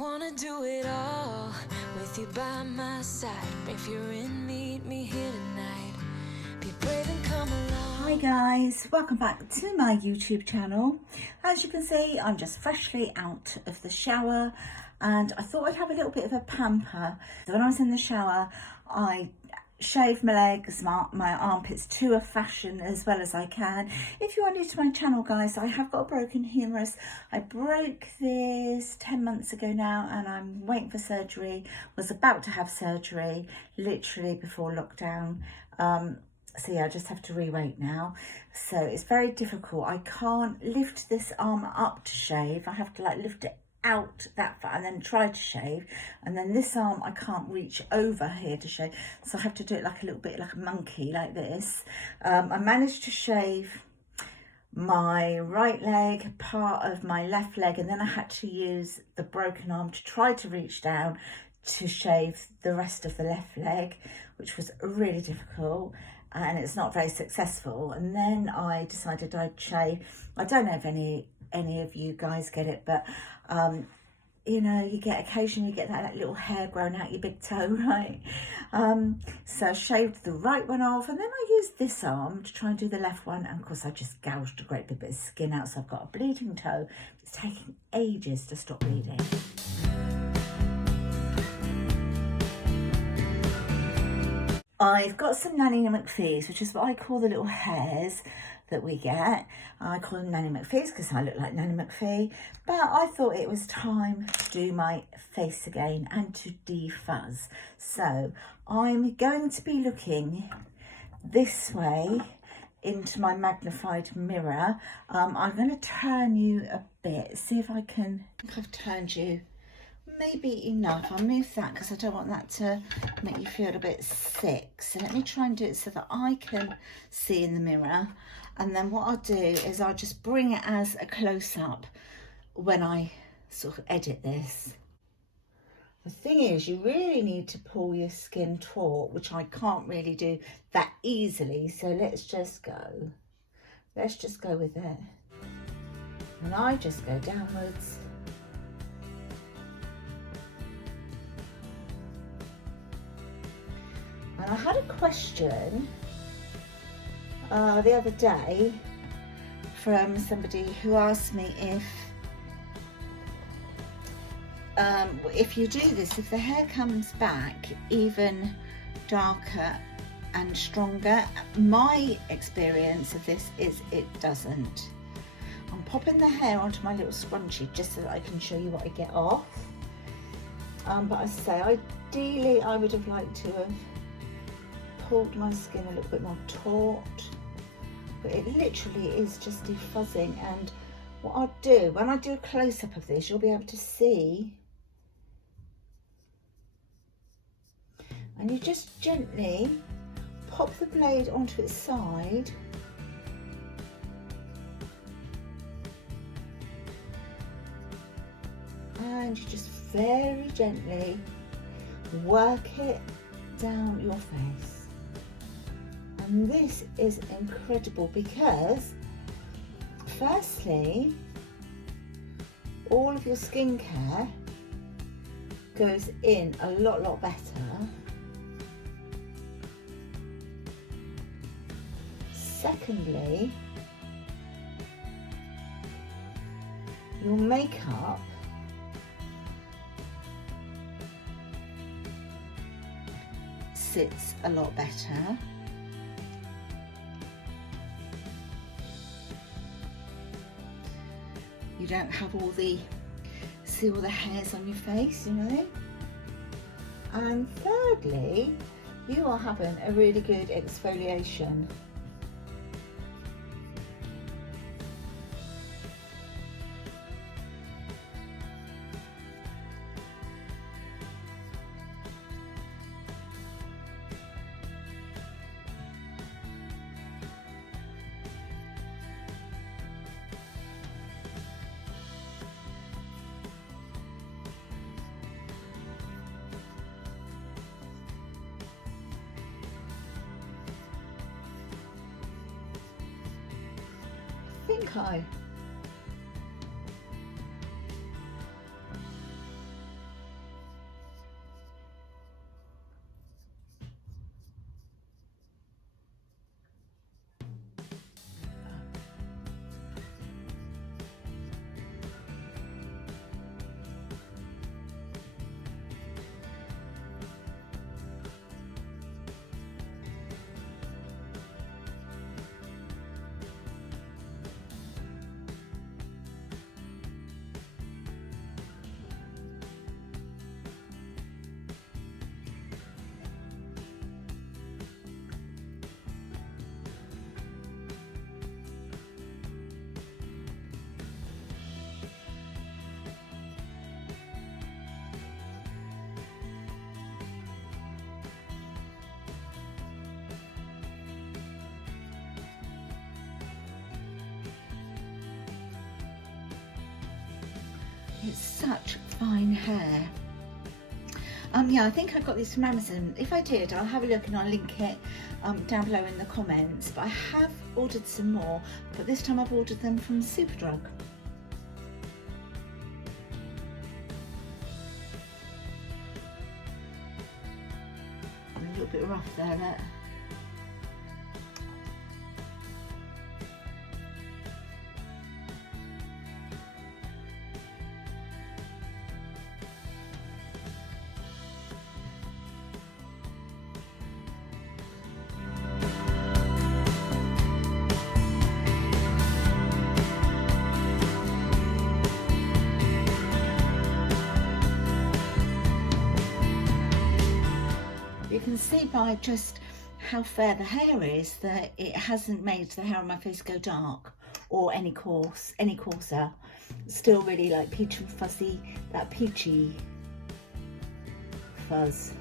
wanna do it all with you by my side. If you're in, meet me here tonight. Be brave and come along. Hi guys, welcome back to my YouTube channel. As you can see, I'm just freshly out of the shower and I thought I'd have a little bit of a pamper. So when I was in the shower, I shaved my legs, my armpits to a fashion as well as I can. If you are new to my channel guys, I have got a broken humerus. I broke this 10 months ago now and I'm waiting for surgery, was about to have surgery literally before lockdown. So yeah, I just have to re-weight now. So it's very difficult. I can't lift this arm up to shave. I have to like lift it out that far and then try to shave. And then this arm, I can't reach over here to shave. So I have to do it like a little bit like a monkey, like this. I managed to shave my right leg, part of my left leg, and then I had to use the broken arm to try to reach down to shave the rest of the left leg, which was really difficult. And it's not very successful. And then I decided I'd shave. I don't know if any of you guys get it, but you know, you get occasionally you get that little hair growing out your big toe, right? So I shaved the right one off, and then I used this arm to try and do the left one, and of course I just gouged a great big bit of skin out, so I've got a bleeding toe. It's taking ages to stop bleeding. I've got some Nanny McPhee's, which is what I call the little hairs that we get. I call them Nanny McPhee's because I look like Nanny McPhee. But I thought it was time to do my face again and to defuzz. So I'm going to be looking this way into my magnified mirror. I'm going to turn you a bit, see if I can. I think I've turned you maybe enough. I'll move that because I don't want that to make you feel a bit sick. So let me try and do it so that I can see in the mirror. And then what I'll do is I'll just bring it as a close-up when I sort of edit this. The thing is, you really need to pull your skin taut, which I can't really do that easily. So let's just go. Let's just go with it. And I just go downwards. And I had a question the other day from somebody who asked me if you do this, if the hair comes back even darker and stronger. My experience of this is it doesn't. I'm popping the hair onto my little scrunchie just so that I can show you what I get off. But as I say, ideally I would have liked to have pulled my skin a little bit more taut, but it literally is just defuzzing. And what I'll do when I do a close-up of this, you'll be able to see, and you just gently pop the blade onto its side and you just very gently work it down your face. And this is incredible because firstly, all of your skincare goes in a lot better. Secondly, your makeup sits a lot better. You don't have all the hairs on your face, you know. And thirdly, you are having a really good exfoliation. think such fine hair. Yeah, I think I got these from Amazon. If I did, I'll have a look and I'll link it down below in the comments. But I have ordered some more, but this time I've ordered them from Superdrug. I'm a little bit rough there, look. You can see by just how fair the hair is that it hasn't made the hair on my face go dark or any coarser. It's still really like peach and fuzzy, that peachy fuzz.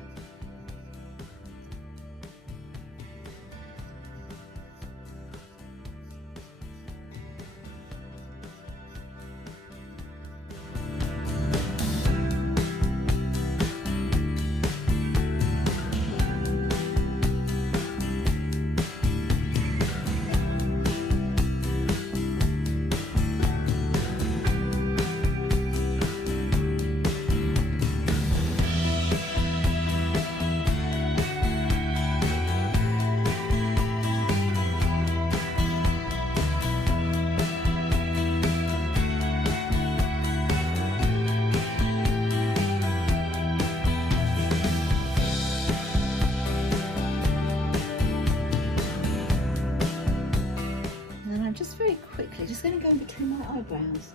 Just very quickly, just going to go in between my eyebrows.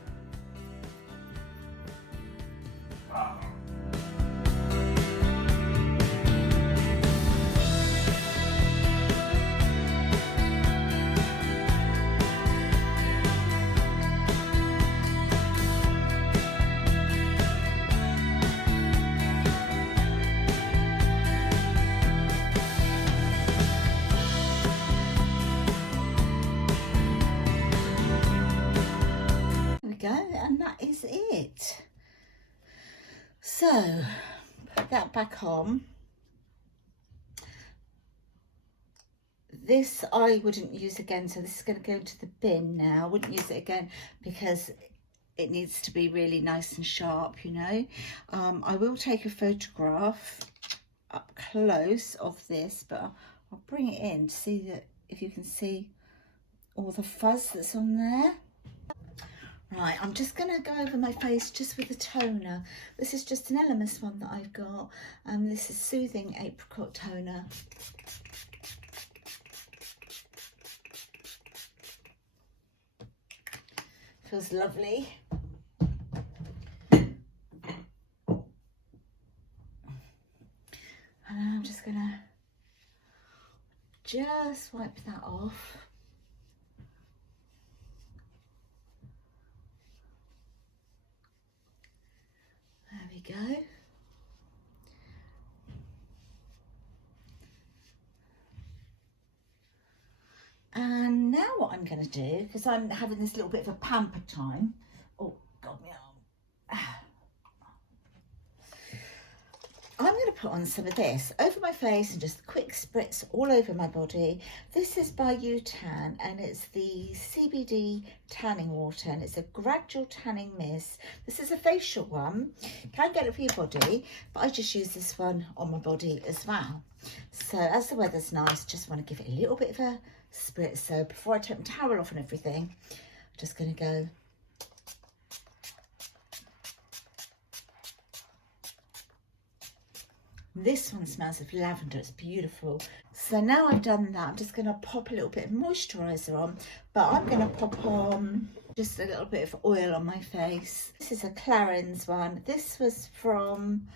And that is it. So put that back on. This I wouldn't use again, so this is going to go into the bin now. I wouldn't use it again because it needs to be really nice and sharp, you know. I will take a photograph up close of this, but I'll bring it in to see that if you can see all the fuzz that's on there. Right, I'm just going to go over my face just with a toner. This is just an Elemis one that I've got. This is Soothing Apricot Toner. Feels lovely. And I'm just going to just wipe that off. There we go. And now what I'm going to do, because I'm having this little bit of a pamper time. Oh, God, my arm. I'm going to put on some of this over my face and just quick spritz all over my body. This is by Tan and it's the CBD tanning water and it's a gradual tanning mist. This is a facial one. Can get it for your body, but I just use this one on my body as well. So as the weather's nice, just want to give it a little bit of a spritz. So before I take my towel off and everything, I'm just going to go. This one smells of lavender, it's beautiful. So now I've done that, I'm just going to pop a little bit of moisturiser on, but I'm going to pop on just a little bit of oil on my face. This is a Clarins one. This was from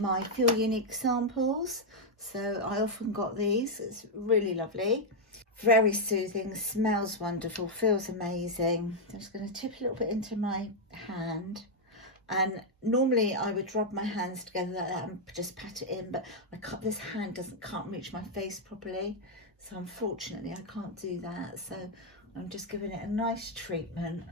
my Feel Unique samples, so I often got these. It's really lovely. Very soothing, smells wonderful, feels amazing. I'm just going to tip a little bit into my hand. And normally I would rub my hands together like that and just pat it in, but I can't, this hand can't reach my face properly, so unfortunately I can't do that. So I'm just giving it a nice treatment.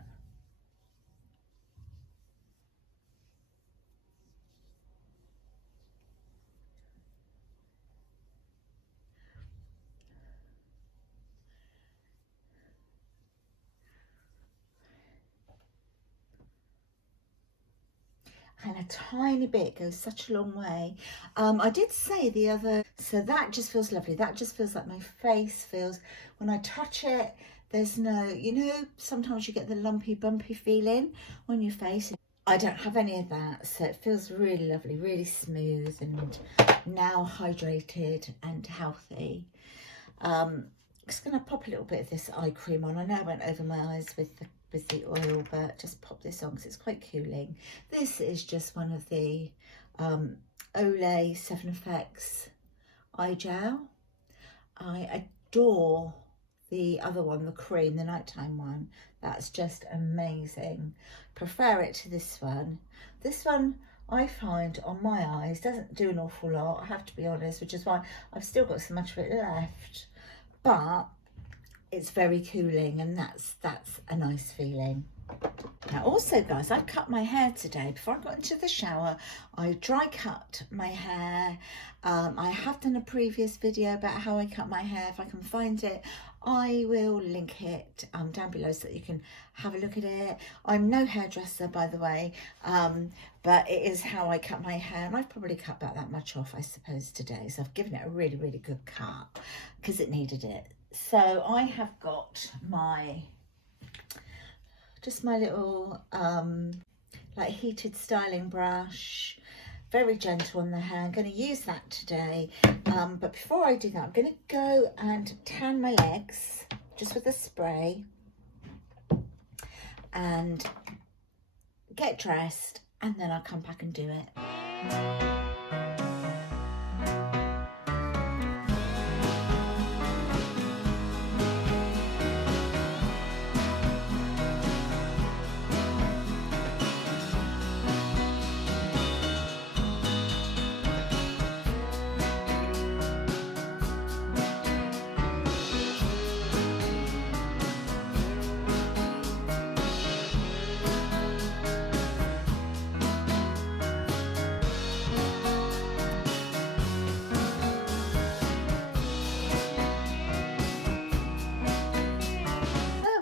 and a tiny bit goes such a long way. I did say the other, so that just feels lovely. That just feels like my face feels, when I touch it, there's no, you know, sometimes you get the lumpy bumpy feeling on your face. I don't have any of that, so it feels really lovely, really smooth and now hydrated and healthy. Just going to pop a little bit of this eye cream on. I know I went over my eyes with the oil, but just pop this on because it's quite cooling. This is just one of the Olay 7FX eye gel. I adore the other one, the cream, the nighttime one. That's just amazing. Prefer it to this one. This one I find on my eyes doesn't do an awful lot, I have to be honest, which is why I've still got so much of it left. But it's very cooling, and that's a nice feeling. Now also guys, I cut my hair today. Before I got into the shower, I dry cut my hair. I have done a previous video about how I cut my hair. If I can find it, I will link it down below so that you can have a look at it. I'm no hairdresser, by the way, but it is how I cut my hair, and I've probably cut about that much off, I suppose, today. So I've given it a really, really good cut because it needed it. So I have got my little like heated styling brush, very gentle on the hair. I'm going to use that today, but before I do that, I'm going to go and tan my legs just with a spray and get dressed, and then I'll come back and do it.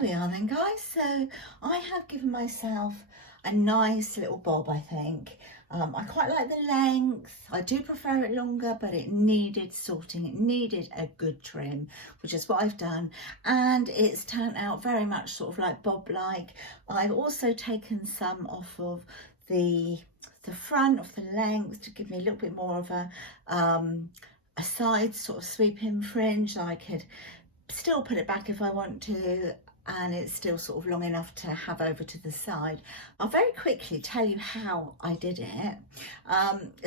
We are then guys, so I have given myself a nice little bob, I think. I quite like the length. I do prefer it longer, but it needed sorting. It needed a good trim, which is what I've done, and it's turned out very much sort of like bob-like. I've also taken some off of the front of the length to give me a little bit more of a side sort of sweeping fringe. I could still put it back if I want to, and it's still sort of long enough to have over to the side. I'll very quickly tell you how I did it.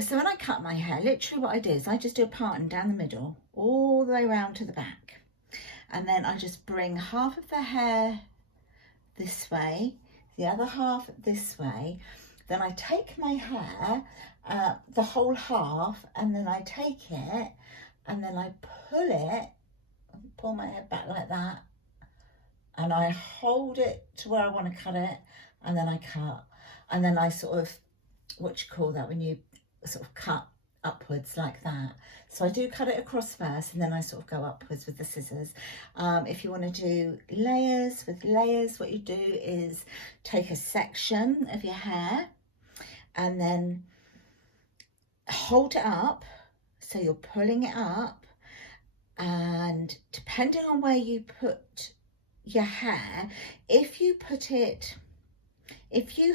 So when I cut my hair, literally what I did is I just do a parting down the middle all the way around to the back, and then I just bring half of the hair this way, the other half this way. Then I take my hair, the whole half, and then I take it and then I pull my head back like that, and I hold it to where I want to cut it, and then I cut, and then I sort of, what you call that, when you sort of cut upwards like that. So I do cut it across first, and then I sort of go upwards with the scissors. If you want to do layers, with layers, what you do is take a section of your hair and then hold it up, so you're pulling it up, and depending on where you put your hair, if you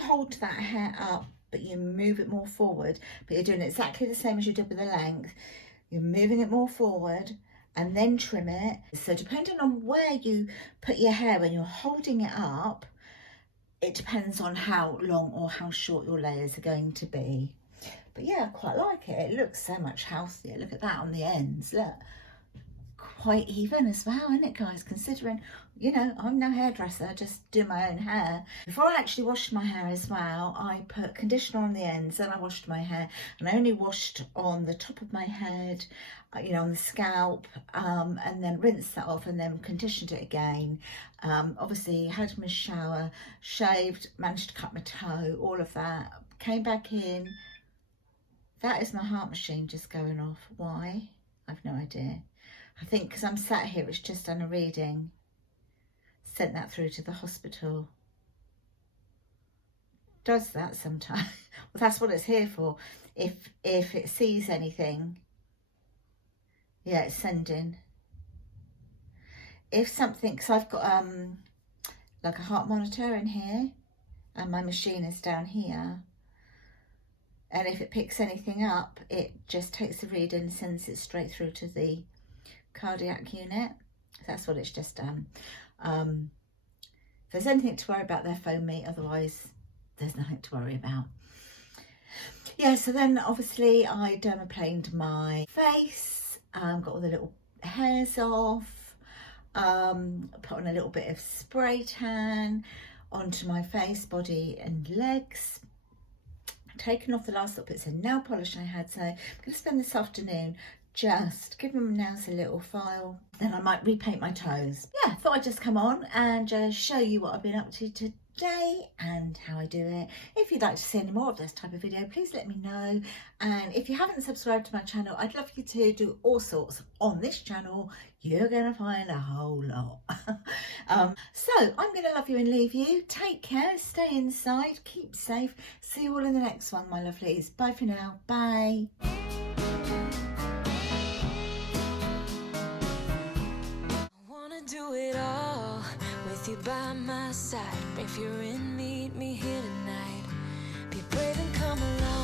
hold that hair up but you move it more forward, but you're doing exactly the same as you did with the length, you're moving it more forward and then trim it. So depending on where you put your hair when you're holding it up, it depends on how long or how short your layers are going to be. But yeah, I quite like it. It looks so much healthier. Look at that on the ends, look. Quite even as well, isn't it guys, considering, you know, I'm no hairdresser, I just do my own hair. Before I actually washed my hair as well, I put conditioner on the ends, then I washed my hair, and I only washed on the top of my head, you know, on the scalp, and then rinsed that off and then conditioned it again. Obviously had my shower, shaved, managed to cut my toe, all of that, came back in. That is my heart machine just going off. Why? I've no idea. I think because I'm sat here, it's just done a reading. Sent that through to the hospital. does that sometimes. Well, that's what it's here for. If it sees anything, yeah, it's sending. If something, because I've got like a heart monitor in here and my machine is down here, and if it picks anything up, it just takes the read and sends it straight through to the cardiac unit. That's what it's just done. If there's anything to worry about, there, phone me. Otherwise, there's nothing to worry about. Yeah, so then obviously I dermaplaned my face, got all the little hairs off, put on a little bit of spray tan onto my face, body and legs, taken off the last little bits of nail polish I had. So I'm going to spend this afternoon just giving my nails a little file. Then I might repaint my toes. Yeah, thought I'd just come on and just show you what I've been up to today and how I do it. If you'd like to see any more of this type of video, please let me know. And if you haven't subscribed to my channel, I'd love you to do all sorts on this channel. You're gonna find a whole lot. So I'm gonna love you and leave you. Take care, stay inside, keep safe. See you all in the next one, my lovelies. Bye for now. Bye. Do it all with you by my side. If you're in, meet me here tonight. Be brave and come along.